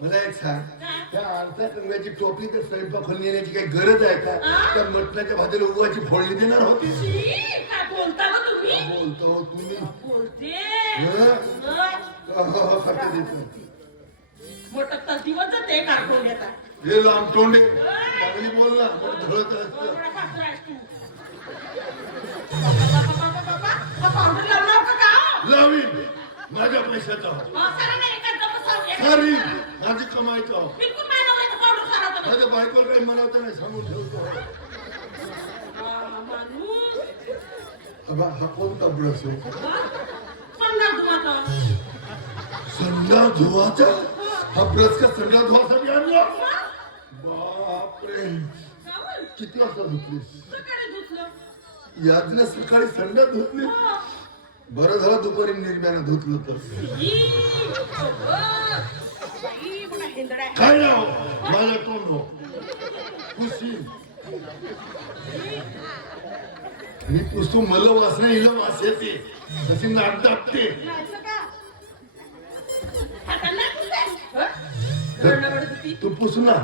मला एक सांग, त्या आरत्या कंगाची टोपली तर स्वयंपाक खोली येण्याची काही गरज आहे का? त्या मटणाच्या भाजीला उवाची फोडणी देणार होती. काय बोलता हो तुम्ही? बोलतो तुम्ही बोलते खाते देतो मोठं तर दिवस जाते काढून देता. हे लांब तोंडे चांगली बोल ना, धळत असतं. पावडर लावणार का? लावीन माझ्या पैशाचा सारी माझी कमाईचा. माझ्या बायकोला काही म्हणावतं नाही, सांगून ठेवतो. हा कोणता ब्रश आहे? संडा धुवाचा? हा ब्रश का संडा धुवासाठी आणला? बापरे, किती वाजता धुतलीस? यादला सकाळी संडा धुतली. बरं झालं दुपारी निर्म्यानं धुतलं तर. काय नाव माझ्या तोंड हो खुशी मी पुसतो. मला वास नाही, हिला वास येते. तशी नाक दाबते. तू पुस ना.